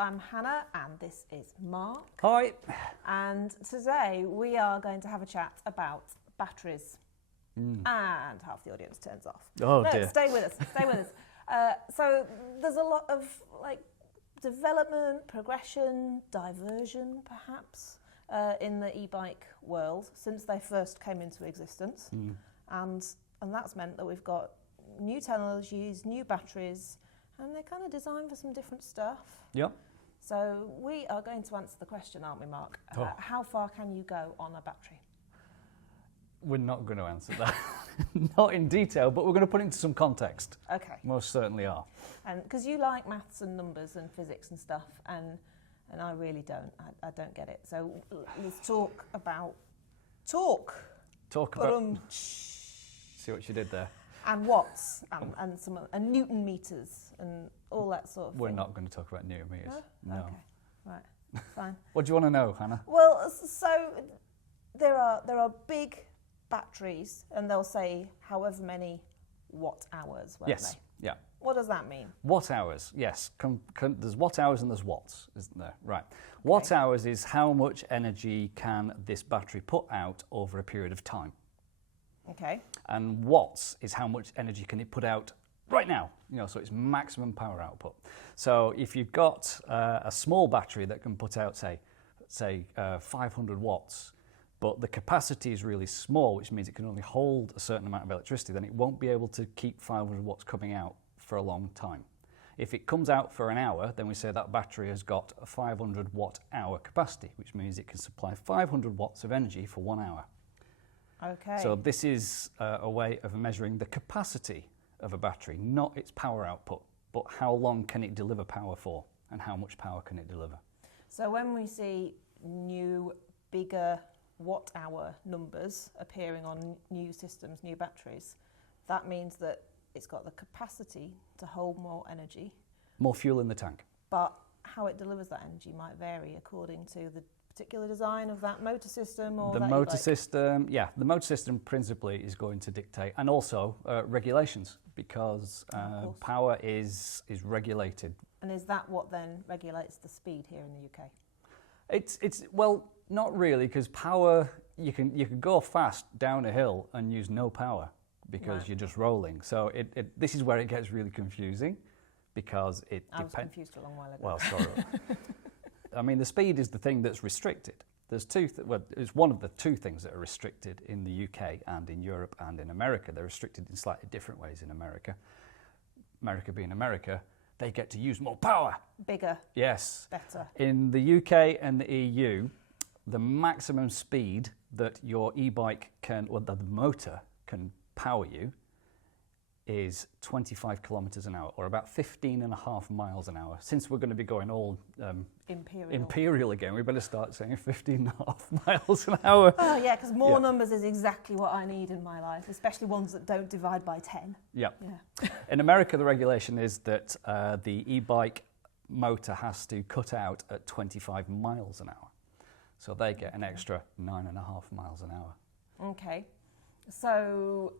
I'm Hannah and this is Mark. Hi. And today we are going to have a chat about batteries. And half the audience turns off. Oh no, dear. Stay with us, stay with us. So there's a lot of development, progression, diversion perhaps in the e-bike world since they first came into existence. And that's meant that we've got new technologies, new batteries, and they're kind of designed for some different stuff. Yep. So we are going to answer the question, aren't we, Mark? How far can you go on a battery? We're not going to answer that. Not in detail, but we're going to put it into some context. Okay. Most certainly are. And because you like maths and numbers and physics and stuff, and I really don't. I don't get it. So let's talk about talk. Talk about. See what you did there. And watts and Newton meters and all that sort of thing. We're not going to talk about Newton meters. No. Okay. Right. Fine. What do you want to know, Hannah? Well, so there are big batteries, and they'll say however many watt hours, won't Yes. they? Yeah. What does that mean? Watt hours, yes. There's watt hours and there's watts, isn't there? Right. Watt hours is how much energy can this battery put out over a period of time. Okay. And watts is how much energy can it put out right now. So it's maximum power output. So if you've got a small battery that can put out, say 500 watts, but the capacity is really small, which means it can only hold a certain amount of electricity, then it won't be able to keep 500 watts coming out for a long time. If it comes out for an hour, then we say that battery has got a 500 watt hour capacity, which means it can supply 500 watts of energy for 1 hour. Okay. So this is a way of measuring the capacity of a battery, not its power output, but how long can it deliver power for and how much power can it deliver. So when we see new, bigger watt-hour numbers appearing on new systems, new batteries, that means that it's got the capacity to hold more energy. More fuel in the tank. But how it delivers that energy might vary according to the particular design of that motor system or the motor system. Yeah, the motor system principally is going to dictate, and also regulations, because power is regulated. And is that what then regulates the speed here in the UK? It's well, not really, because power, you can go fast down a hill and use no power because you're just rolling. So this is where it gets really confusing, because it depends. I was confused a long while ago. Well, sorry. I mean, the speed is the thing that's restricted. There's it's one of the two things that are restricted in the UK and in Europe and in America. They're restricted in slightly different ways in America. America being America, they get to use more power. Bigger. Yes. Better. In the UK and the EU, the maximum speed that your e-bike the motor can power you is 25 kilometres an hour, or about 15.5 miles an hour. Since we're going to be going all imperial again, we better start saying 15.5 miles an hour. Oh yeah, because more numbers is exactly what I need in my life, especially ones that don't divide by 10. Yeah. In America, the regulation is that the e-bike motor has to cut out at 25 miles an hour. So they get an extra 9.5 miles an hour. Okay. So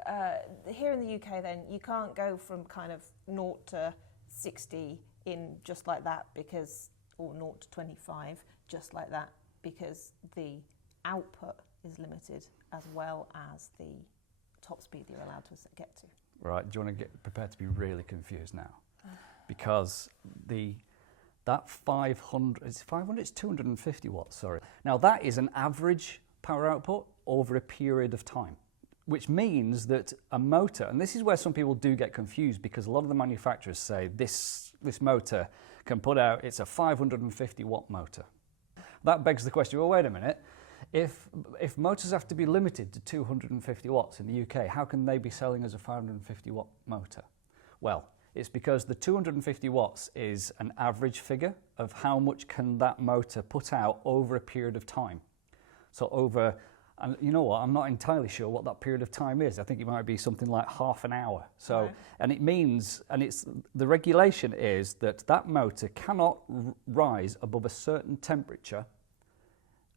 here in the UK then, you can't go from kind of 0 to 60 in just like that or 0 to 25 just like that, because the output is limited as well as the top speed you're allowed to get to. Right, do you want to get prepared to be really confused now? Because that 500, it's 250 watts, sorry. Now that is an average power output over a period of time, which means that a motor, and this is where some people do get confused, because a lot of the manufacturers say this motor can put out, it's a 550 watt motor. That begs the question, well, wait a minute, if motors have to be limited to 250 watts in the UK, how can they be selling as a 550 watt motor? Well, it's because the 250 watts is an average figure of how much can that motor put out over a period of time. So and you know what, I'm not entirely sure what that period of time is. I think it might be something like half an hour. So, right. And it means, the regulation is that motor cannot rise above a certain temperature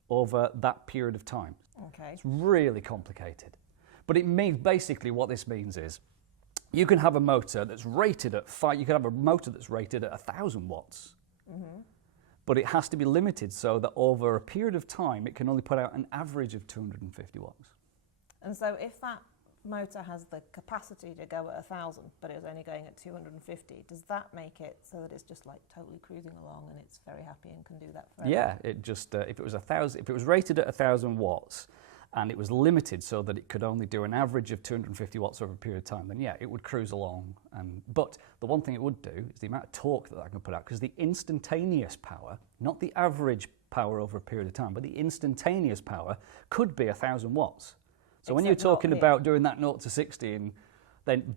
over that period of time. Okay. It's really complicated. But it means, basically what this means is, you can have a motor that's rated at 1,000 watts. but it has to be limited so that over a period of time, it can only put out an average of 250 watts. And so if that motor has the capacity to go at 1,000, but it's only going at 250, does that make it so that it's just like totally cruising along and it's very happy and can do that forever? Yeah, it just if it was rated at 1,000 watts and it was limited so that it could only do an average of 250 watts over a period of time, then yeah, it would cruise along. But the one thing it would do is the amount of torque that I can put out, because the instantaneous power, not the average power over a period of time, but the instantaneous power could be 1,000 watts. So when you're talking about doing that 0 to 60, and then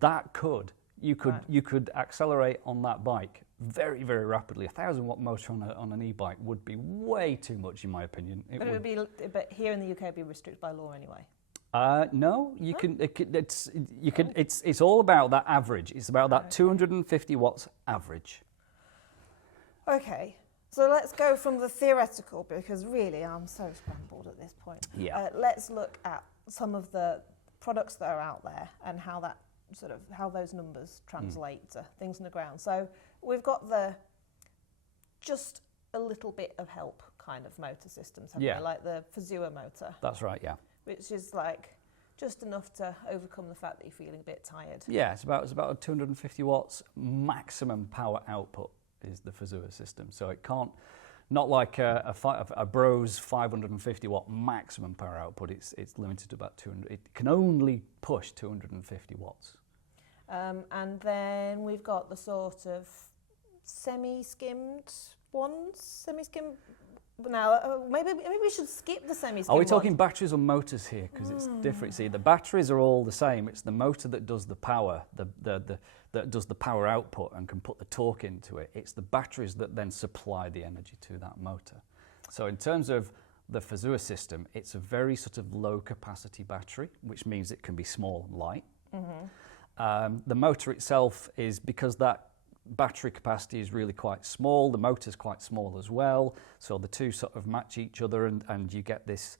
you could accelerate on that bike very, very rapidly. 1,000 watt motor on an e-bike would be way too much, in my opinion. But here in the UK, it'd be restricted by law anyway. No, you can. It's all about that average. It's about that 250 watts average. Okay. So let's go from the theoretical, because really I'm so scrambled at this point. Yeah. Let's look at some of the products that are out there and how that how those numbers translate to things on the ground. So we've got the just a little bit of help kind of motor systems, haven't we? Like the Fezura motor. That's right, yeah. Which is like just enough to overcome the fact that you're feeling a bit tired. Yeah, it's about 250 watts maximum power output is the Fezura system. So it can't, not like a Bros 550 watt maximum power output. It's limited to about 200. It can only push 250 watts. And then we've got the sort of semi-skimmed ones. Semi-skimmed. Now, maybe we should skip the semi-skimmed. Are we talking batteries or motors here? Because it's different. See, the batteries are all the same. It's the motor that does the power, that does the power output and can put the torque into it. It's the batteries that then supply the energy to that motor. So in terms of the Fezura system, it's a very sort of low capacity battery, which means it can be small and light. Mm-hmm. The motor itself is, because that battery capacity is really quite small, the motor's quite small as well, so the two sort of match each other, and you get this.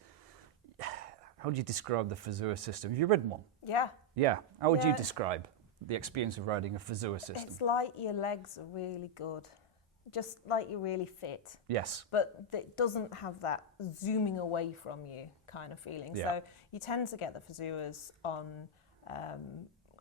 How would you describe the Fezura system? Have you ridden one? Yeah. Yeah. How would you describe the experience of riding a Fezura system? It's like your legs are really good, just like you're really fit. Yes. But it doesn't have that zooming away from you kind of feeling. Yeah. So you tend to get the Fezuras on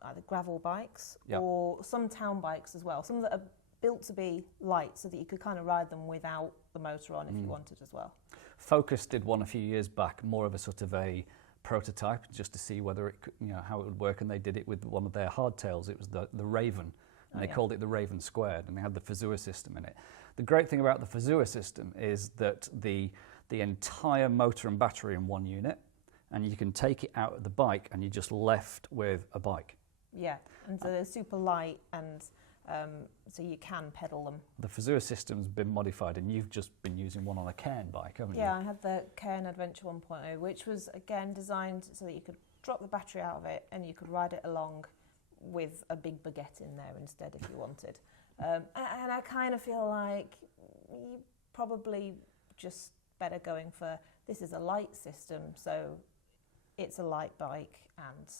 either gravel bikes or some town bikes as well. Some that are built to be light so that you could kind of ride them without the motor on if you wanted as well. Focus did one a few years back, more of a sort of a prototype, just to see whether it could, how it would work, and they did it with one of their hardtails. It was the Raven, and they called it the Raven Squared, and they had the Fezura system in it. The great thing about the Fezura system is that the entire motor and battery in one unit, and you can take it out of the bike and you're just left with a bike. Yeah, and so they're super light, and so you can pedal them. The Fezura system's been modified, and you've just been using one on a Cairn bike, haven't you? Yeah, I had the Cairn Adventure 1.0, which was, again, designed so that you could drop the battery out of it and you could ride it along with a big baguette in there instead if you wanted. And I kind of feel like you probably just better going for, this is a light system, so it's a light bike and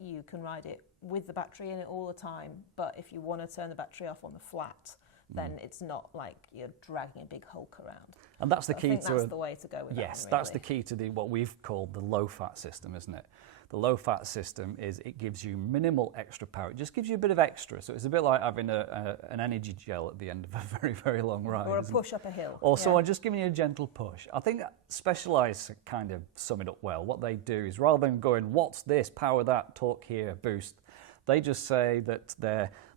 you can ride it with the battery in it all the time, but if you want to turn the battery off on the flat, then it's not like you're dragging a big hulk around. And that's the key to... I think that's the way to go with that. Yes, that's the key to what we've called the low-fat system, isn't it? The low-fat system is it gives you minimal extra power. It just gives you a bit of extra. So it's a bit like having an energy gel at the end of a very, very long ride. Or a push up a hill. Or someone just giving you a gentle push. I think Specialized kind of sum it up well. What they do is, rather than going, what's this, power that, torque here, boost, they just say that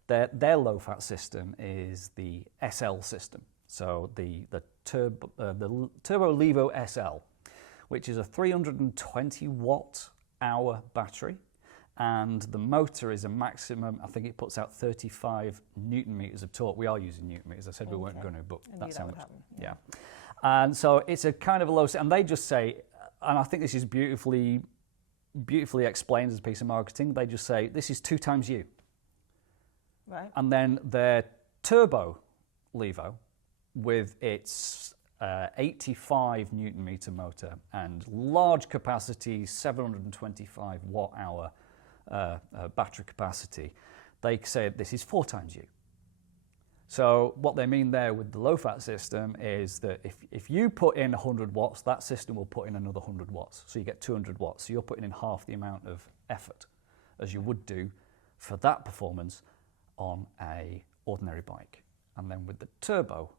their low-fat system is the SL system. So the Turbo Levo SL, which is a 320 watt hour battery, and the motor is a maximum, I think it puts out 35 newton meters of torque. We are using newton meters. I said we weren't going to, but that's how much. Yeah. And so it's a kind of a low, and they just say, and I think this is beautifully explained as a piece of marketing, they just say, this is 2 times U. Right. And then their Turbo Levo, with its 85 newton meter motor and large capacity, 725 watt hour battery capacity, they say this is 4 times U. So what they mean there with the low-fat system is that if you put in 100 watts, that system will put in another 100 watts. So you get 200 watts. So you're putting in half the amount of effort as you would do for that performance on a ordinary bike. And then with the turbo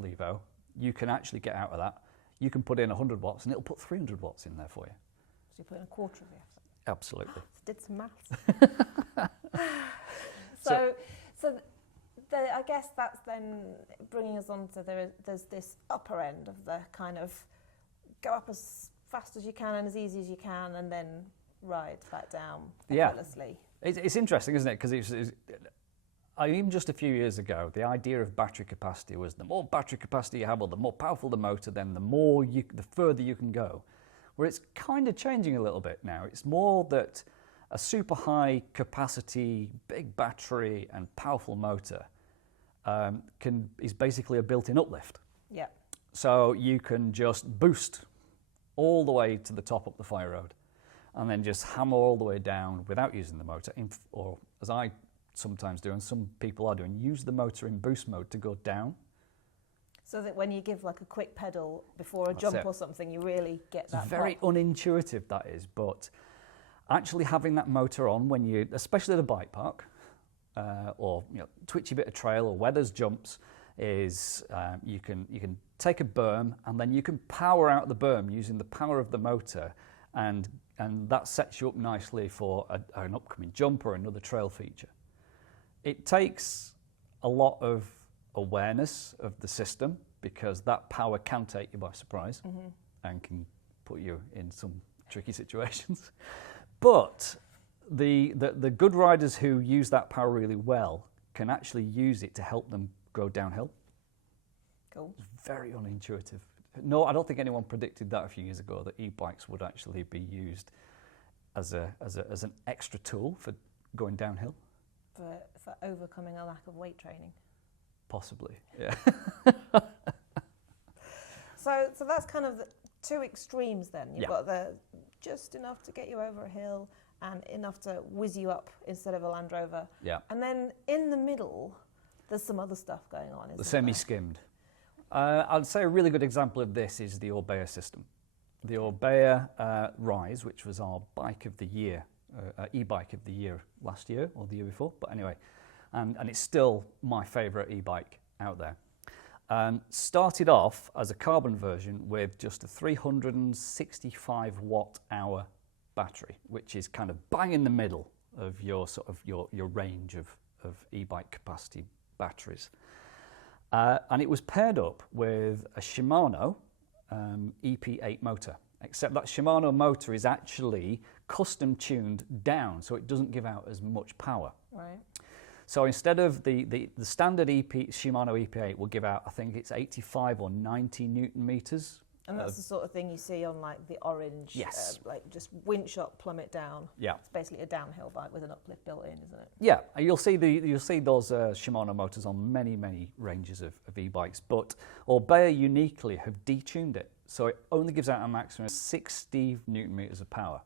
Levo, you can actually get out of that. You can put in 100 watts and it'll put 300 watts in there for you. So you put in a quarter of the effort. Absolutely. Did some maths. I guess that's then bringing us on to there's this upper end of the kind of go up as fast as you can and as easy as you can and then ride back down effortlessly. Yeah. It's interesting, isn't it? Because even just a few years ago, the idea of battery capacity was the more battery capacity you have, or the more powerful the motor, then the further you can go. Where it's kind of changing a little bit now. It's more that a super high capacity, big battery and powerful motor is basically a built-in uplift. Yeah. So you can just boost all the way to the top up the fire road and then just hammer all the way down without using the motor, or as I sometimes do, and some people are doing, use the motor in boost mode to go down. So that when you give like a quick pedal before a jump or something, you really get that. It's very pop. unintuitive, that is, but actually having that motor on when you, especially at a bike park, or twitchy bit of trail or weathers jumps, is you can take a berm and then you can power out the berm using the power of the motor, and that sets you up nicely for an upcoming jump or another trail feature. It takes a lot of awareness of the system because that power can take you by surprise and can put you in some tricky situations. But the good riders who use that power really well can actually use it to help them go downhill. Cool. It's very unintuitive. No, I don't think anyone predicted that a few years ago, that e-bikes would actually be used as an extra tool for going downhill. For overcoming a lack of weight training. Possibly, yeah. So that's kind of the two extremes then. You've Yeah. got the just enough to get you over a hill and enough to whiz you up instead of a Land Rover. Yeah. And then in the middle, there's some other stuff going on, isn't The there? semi-skimmed. I'd say a really good example of this is the Orbea system. The Orbea Rise, which was our bike of the year, e-bike of the year last year or the year before, but anyway, and it's still my favourite e-bike out there. Started off as a carbon version with just a 365 watt hour battery, which is kind of bang in the middle of your sort of your range of e-bike capacity batteries. And it was paired up with a Shimano EP8 motor, except that Shimano motor is actually custom tuned down, so it doesn't give out as much power. Right. So instead of the standard Shimano EP8 will give out, I think it's 85 or 90 Newton meters. And that's the sort of thing you see on like the orange, Yes. like just winch up, plummet down. Yeah. It's basically a downhill bike with an uplift built in, isn't it? Yeah, and you'll see those Shimano motors on many ranges of e-bikes, but Orbea uniquely have detuned it, so it only gives out a maximum of 60 Newton meters of power.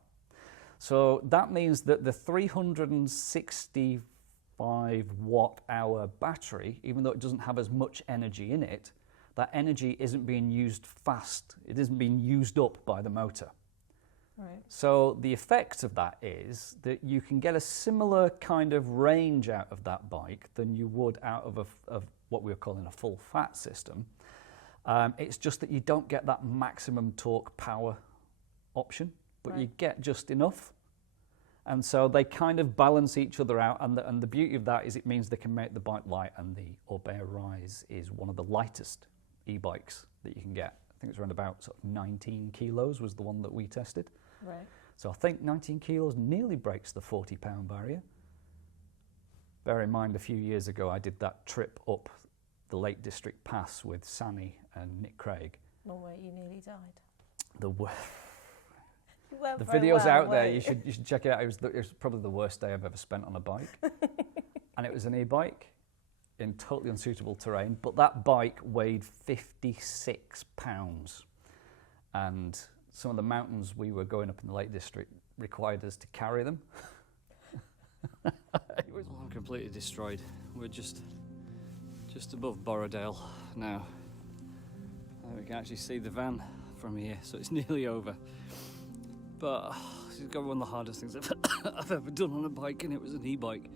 So that means that the 365 watt hour battery, even though it doesn't have as much energy in it, that energy isn't being used fast. It isn't being used up by the motor. Right. So the effect of that is that you can get a similar kind of range out of that bike than you would out of what we're calling a full fat system. It's just that you don't get that maximum torque power option, but you get just enough. And so they kind of balance each other out, and the beauty of that is it means they can make the bike light, and the Orbea Rise is one of the lightest e-bikes that you can get. I think it's around about sort of 19 kilos was the one that we tested. Right. So I think 19 kilos nearly breaks the 40-pound barrier. Bear in mind, a few years ago I did that trip up the Lake District Pass with Sammy and Nick Craig. One where you nearly died. The The video's out there. You should check it out. It was probably the worst day I've ever spent on a bike, and it was an e-bike in totally unsuitable terrain. But that bike weighed 56 pounds, and some of the mountains we were going up in the Lake District required us to carry them. I'm completely destroyed. We're just just above Borrowdale now. We can actually see the van from here, so it's nearly over. But it's got one of the hardest things I've ever done on a bike, and it was an e-bike.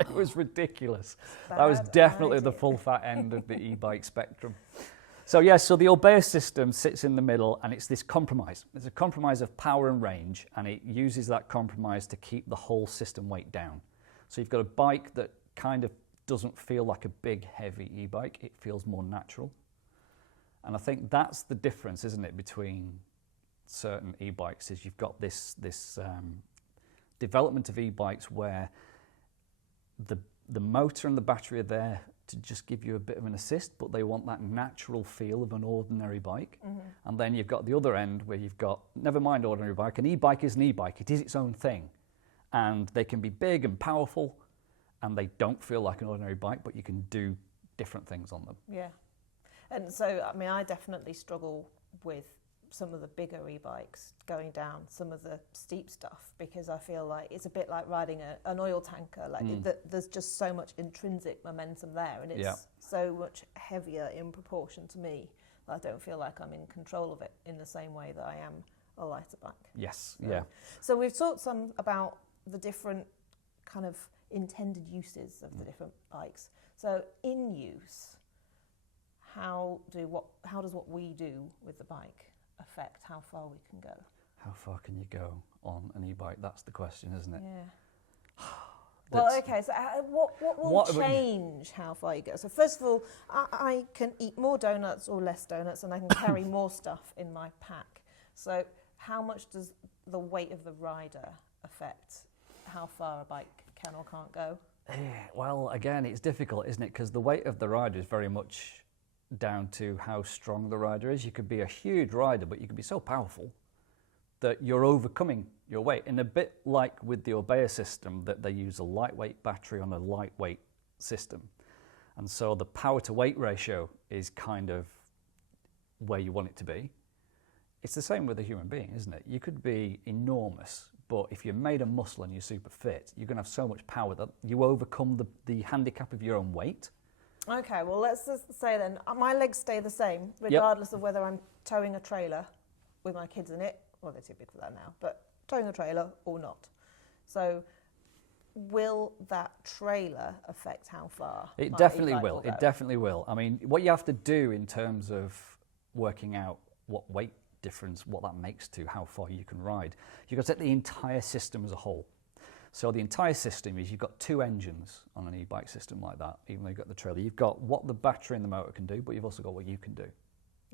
It was ridiculous. That was definitely the full fat end of the e-bike spectrum. So yes, so the Orbea system sits in the middle, and it's this compromise. It's a compromise of power and range, and it uses that compromise to keep the whole system weight down. So you've got a bike that kind of doesn't feel like a big, heavy e-bike. It feels more natural. And I think that's the difference, isn't it, between certain e-bikes, is you've got this development of e-bikes where the motor and the battery are there to just give you a bit of an assist, but they want that natural feel of an ordinary bike. Mm-hmm. And then you've got the other end where you've got, never mind ordinary bike, an e-bike is an e-bike, it is its own thing. And they can be big and powerful, and they don't feel like an ordinary bike, but you can do different things on them. Yeah. And so, I mean, I definitely struggle with some of the bigger e-bikes going down some of the steep stuff, because I feel like it's a bit like riding an oil tanker. Like there's just so much intrinsic momentum there, and it's so much heavier in proportion to me that I don't feel like I'm in control of it in the same way that I am a lighter bike. Yes, yeah. So we've talked some about the different kind of intended uses of the different bikes. So in use, how does what we do with the bike affect how far we can go? How far can you go on an e-bike? That's the question, isn't it? Yeah. Well, okay, so what will change how far you go? So first of all, I can eat more donuts or less donuts, and I can carry more stuff in my pack. So how much does the weight of the rider affect how far a bike can or can't go? Well, again, it's difficult, isn't it? Because the weight of the rider is very much down to how strong the rider is. You could be a huge rider, but you could be so powerful that you're overcoming your weight. And a bit like with the Orbea system, that they use a lightweight battery on a lightweight system. And so the power to weight ratio is kind of where you want it to be. It's the same with a human being, isn't it? You could be enormous, but if you're made of muscle and you're super fit, you're going to have so much power that you overcome the handicap of your own weight. Okay, well, let's just say then, my legs stay the same, regardless of whether I'm towing a trailer with my kids in it. Well, they're too big for that now, but towing a trailer or not. So will that trailer affect how far? It definitely will. It definitely will. I mean, what you have to do in terms of working out what weight difference, what that makes to how far you can ride, you've got to take the entire system as a whole. So the entire system is, you've got two engines on an e-bike system like that, even though you've got the trailer. You've got what the battery and the motor can do, but you've also got what you can do.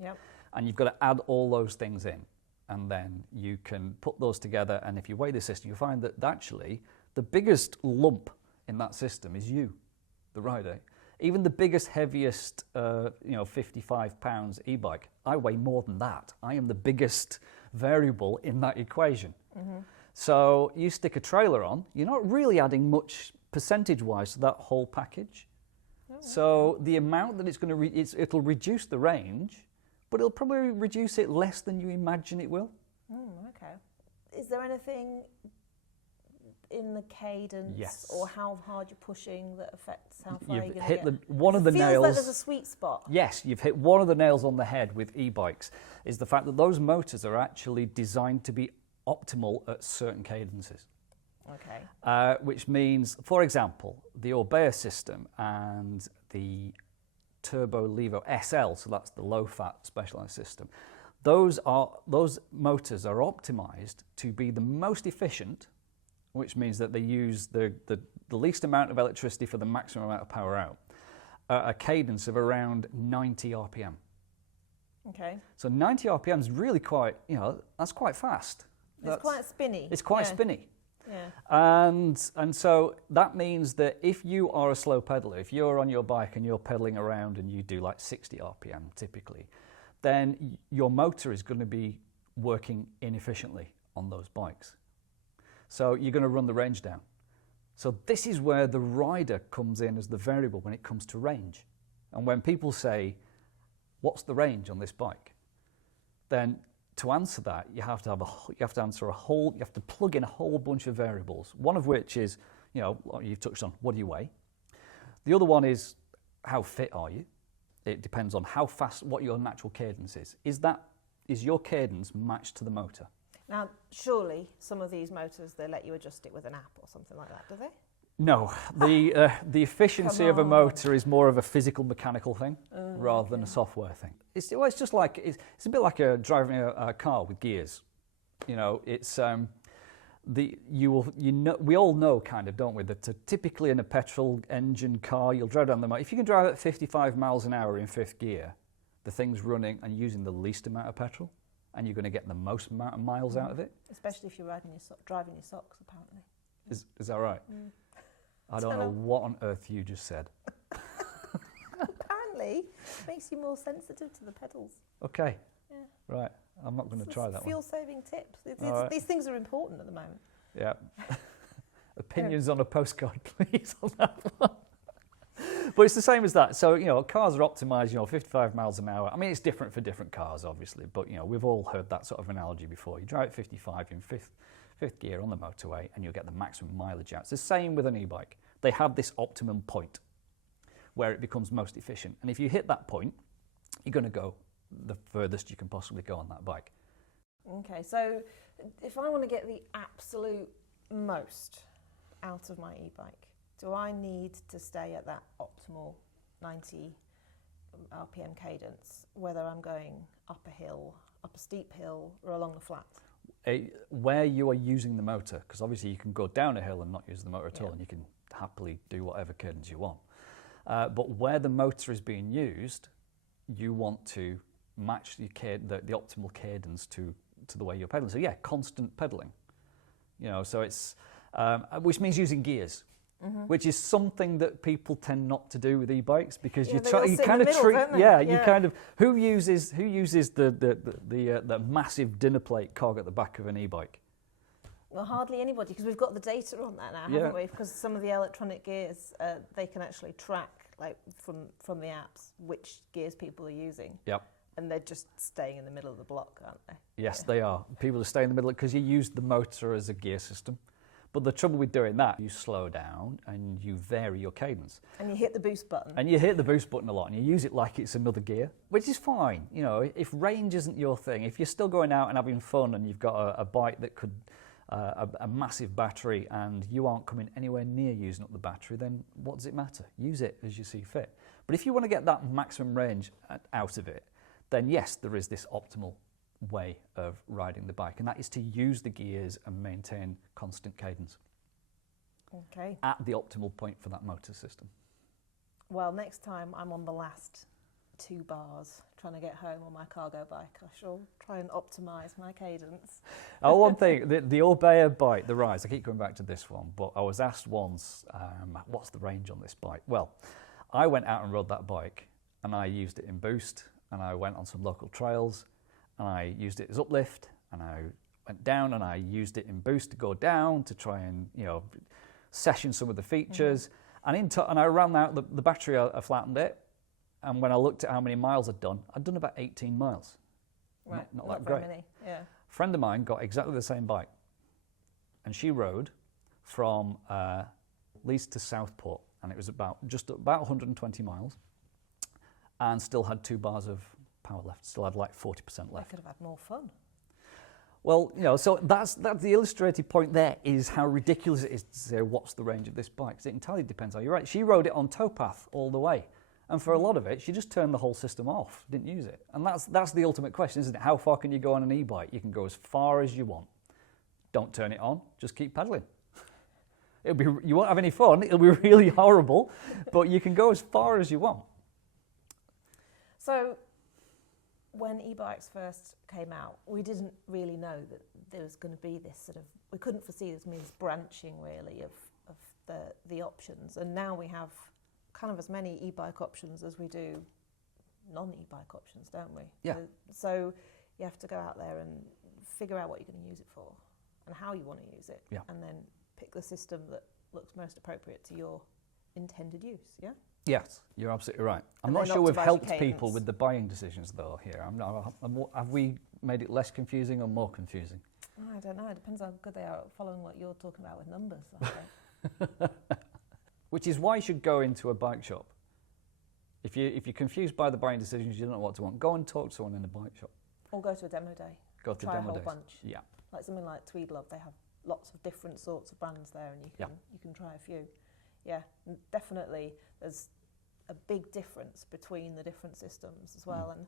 Yep. And you've got to add all those things in, and then you can put those together, and if you weigh the system, you find that actually the biggest lump in that system is you, the rider. Even the biggest, heaviest, 55 pounds e-bike, I weigh more than that. I am the biggest variable in that equation. Mm-hmm. So you stick a trailer on, you're not really adding much percentage-wise to that whole package. Oh, so the amount that it's going to, it'll reduce the range, but it'll probably reduce it less than you imagine it will. Okay. Is there anything in the cadence or how hard you're pushing that affects how far you're going to get? You've hit one of the nails. It feels like there's a sweet spot. Yes, you've hit one of the nails on the head with e-bikes, is the fact that those motors are actually designed to be optimal at certain cadences. Okay. Which means, for example, the Orbea system and the Turbo Levo SL, so that's the low-fat specialized system, those motors are optimized to be the most efficient, which means that they use the least amount of electricity for the maximum amount of power out, a cadence of around 90 RPM. Okay. So 90 RPM is really quite, that's quite fast. It's quite spinny. It's quite spinny. Yeah. And so that means that if you are a slow pedaler, if you're on your bike and you're pedaling around and you do like 60 RPM typically, then your motor is going to be working inefficiently on those bikes. So you're going to run the range down. So this is where the rider comes in as the variable when it comes to range. And when people say, what's the range on this bike? Then to answer that, you have to plug in a whole bunch of variables. One of which is, you've touched on, what do you weigh? The other one is, how fit are you? It depends on how fast, what your natural cadence is. Is your cadence matched to the motor? Now, surely some of these motors, they let you adjust it with an app or something like that, do they? No, the efficiency of a motor is more of a physical, mechanical thing rather than a software thing. It's just like it's a bit like driving a car with gears. You know, it's we all know, kind of, don't we, that typically in a petrol engine car, you'll drive down the motor. If you can drive at 55 miles an hour in fifth gear, the thing's running and using the least amount of petrol, and you're going to get the most amount of miles out of it. Especially if you're driving your socks, apparently. Is that right? Mm. I don't know what on earth you just said. Apparently, it makes you more sensitive to the pedals. Okay. Yeah. Right. I'm not going to try that one. Fuel-saving tips. Right. These things are important at the moment. Yeah. Opinions on a postcard, please, on that one. But it's the same as that. So, you know, cars are optimised, 55 miles an hour. I mean, it's different for different cars, obviously, but, we've all heard that sort of analogy before. You drive at 55 in fifth gear on the motorway and you'll get the maximum mileage out. It's the same with an e-bike. They have this optimum point where it becomes most efficient. And if you hit that point, you're going to go the furthest you can possibly go on that bike. Okay, so if I want to get the absolute most out of my e-bike, do I need to stay at that optimal 90 RPM cadence, whether I'm going up a steep hill, or along the flat? Where you are using the motor, because obviously you can go down a hill and not use the motor at all, and you can happily do whatever cadence you want. But where the motor is being used, you want to match the optimal cadence to the way you're pedaling. So yeah, constant pedaling. So it's which means using gears, which is something that people tend not to do with e-bikes, because you kind of treat who uses the massive dinner plate cog at the back of an e-bike. Well, hardly anybody, because we've got the data on that now, haven't we? Because some of the electronic gears, they can actually track, like from the apps, which gears people are using. Yep. And they're just staying in the middle of the block, aren't they? Yes, they are. People are staying in the middle because you use the motor as a gear system. But the trouble with doing that, you slow down and you vary your cadence. And you hit the boost button. And you hit the boost button a lot, and you use it like it's another gear, which is fine. If range isn't your thing, if you're still going out and having fun and you've got a bike that could, a massive battery, and you aren't coming anywhere near using up the battery, then what does it matter? Use it as you see fit. But if you want to get that maximum range out of it, then yes, there is this optimal way of riding the bike, and that is to use the gears and maintain constant cadence. Okay. At the optimal point for that motor system. Well, next time I'm on the last 2 bars trying to get home on my cargo bike, I shall try and optimise my cadence. Oh, one thing, the Orbea bike, the Rise, I keep coming back to this one, but I was asked once, what's the range on this bike? Well, I went out and rode that bike and I used it in boost, and I went on some local trails, and I used it as uplift, and I went down and I used it in boost to go down to try and, session some of the features. And I ran out the battery, I flattened it, and when I looked at how many miles I'd done about 18 miles. Right, not that great. Many. Yeah. A friend of mine got exactly the same bike, and she rode from Leeds to Southport, and it was about 120 miles, and still had 2 bars of power left, still had like 40% left. I could have had more fun. Well, so that's the illustrated point there, is how ridiculous it is to say what's the range of this bike, because it entirely depends how you ride it. She rode it on towpath all the way, and for a lot of it, she just turned the whole system off, didn't use it. And that's the ultimate question, isn't it? How far can you go on an e-bike? You can go as far as you want. Don't turn it on, just keep pedaling. You won't have any fun, it'll be really horrible, but you can go as far as you want. So, when e-bikes first came out, we didn't really know that there was going to be this we couldn't foresee this branching really of the options. And now we have kind of as many e-bike options as we do non-e-bike options, don't we? Yeah. So you have to go out there and figure out what you're going to use it for and how you want to use it. Yeah. And then pick the system that looks most appropriate to your intended use, yeah? Yes, you're absolutely right. I'm not sure we've helped people with the buying decisions, though, here. Have we made it less confusing or more confusing? I don't know. It depends how good they are at following what you're talking about with numbers, I think. Which is why you should go into a bike shop If you're confused by the buying decisions, you don't know what to want, go and talk to someone in the bike shop. Or go to a demo day. Go to try demo a whole days. bunch. Yeah. Like something like Tweedlove, they have lots of different sorts of brands there, and you can try a few. Yeah, and definitely there's a big difference between the different systems as well, and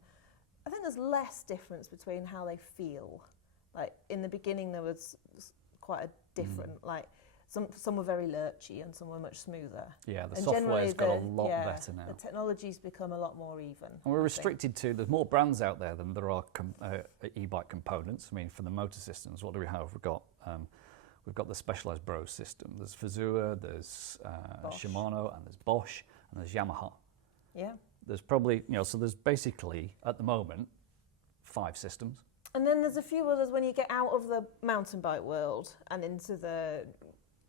I think there's less difference between how they feel. Like in the beginning, there was quite a different like. Some were very lurchy and some were much smoother. Yeah, the and software's got a lot better now. The technology's become a lot more even. And we're restricted to, there's more brands out there than there are e-bike components. I mean, for the motor systems, what do we have? We've got the Specialized Bros system. There's Fezura, there's Shimano, and there's Bosch, and there's Yamaha. Yeah. There's probably, so there's basically, at the moment, 5 systems. And then there's a few others when you get out of the mountain bike world and into the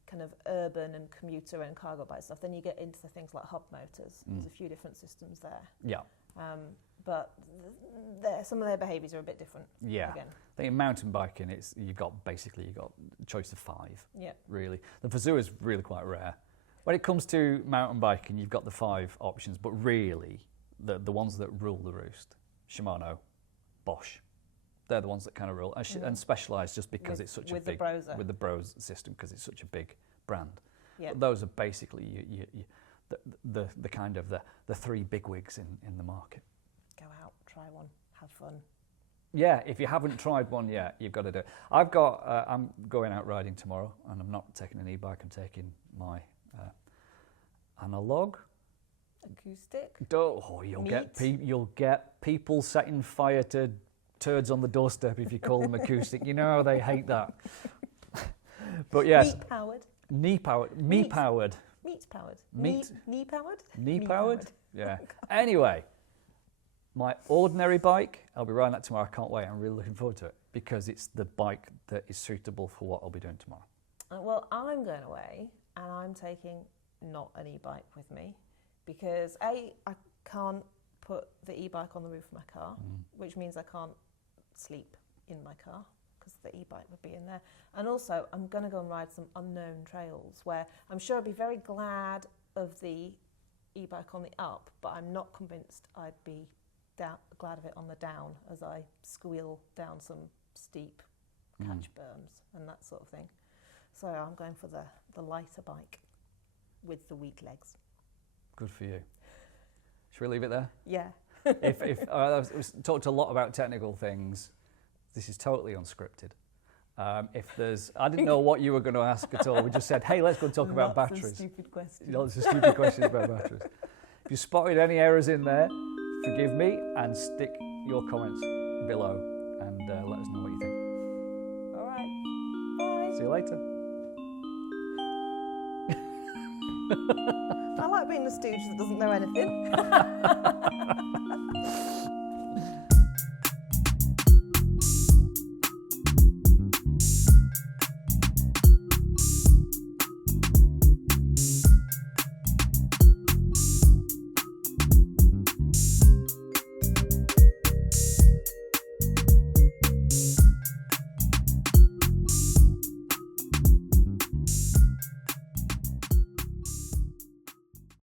kind of urban and commuter and cargo bike stuff, then you get into things like hub motors. There's a few different systems there. Yeah. But some of their behaviours are a bit different. Yeah. Again. I think in mountain biking, you've got a choice of 5. Yeah. Really. The Fezura is really quite rare. When it comes to mountain biking, you've got the 5 options, but really, the ones that rule the roost, Shimano, Bosch, they're the ones that kind of rule, and Specialized just because it's such a big with the Bros system because it's such a big brand. Yeah. But those are basically the kind of the 3 bigwigs in the market. Go out, try one, have fun. Yeah, if you haven't tried one yet, you've got to do it. I'm going out riding tomorrow, and I'm not taking an e-bike. I'm taking my analog. Acoustic. You'll get people setting fire to turds on the doorstep if you call them acoustic. You know how they hate that. But yes. Knee-powered. Me-powered. Meat-powered. Meat. Knee-powered? Knee-powered? Yeah. Anyway, my ordinary bike, I'll be riding that tomorrow. I can't wait. I'm really looking forward to it because it's the bike that is suitable for what I'll be doing tomorrow. Well, I'm going away and I'm taking not an e-bike with me because I can't put the e-bike on the roof of my car, which means I can't sleep in my car because the e-bike would be in there. And also, I'm going to go and ride some unknown trails where I'm sure I'd be very glad of the e-bike on the up, but I'm not convinced I'd be glad of it on the down as I squeal down some steep catch berms and that sort of thing. So I'm going for the lighter bike with the weak legs. Good for you. Should we leave it there? Yeah. I've talked a lot about technical things. This is totally unscripted. I didn't know what you were going to ask at all. We just said, hey, let's go talk about batteries. Lots of stupid questions. Lots of stupid questions about batteries. If you spotted any errors in there, forgive me and stick your comments below and let us know what you think. All right. Bye. See you later. I like being the stooge that doesn't know anything.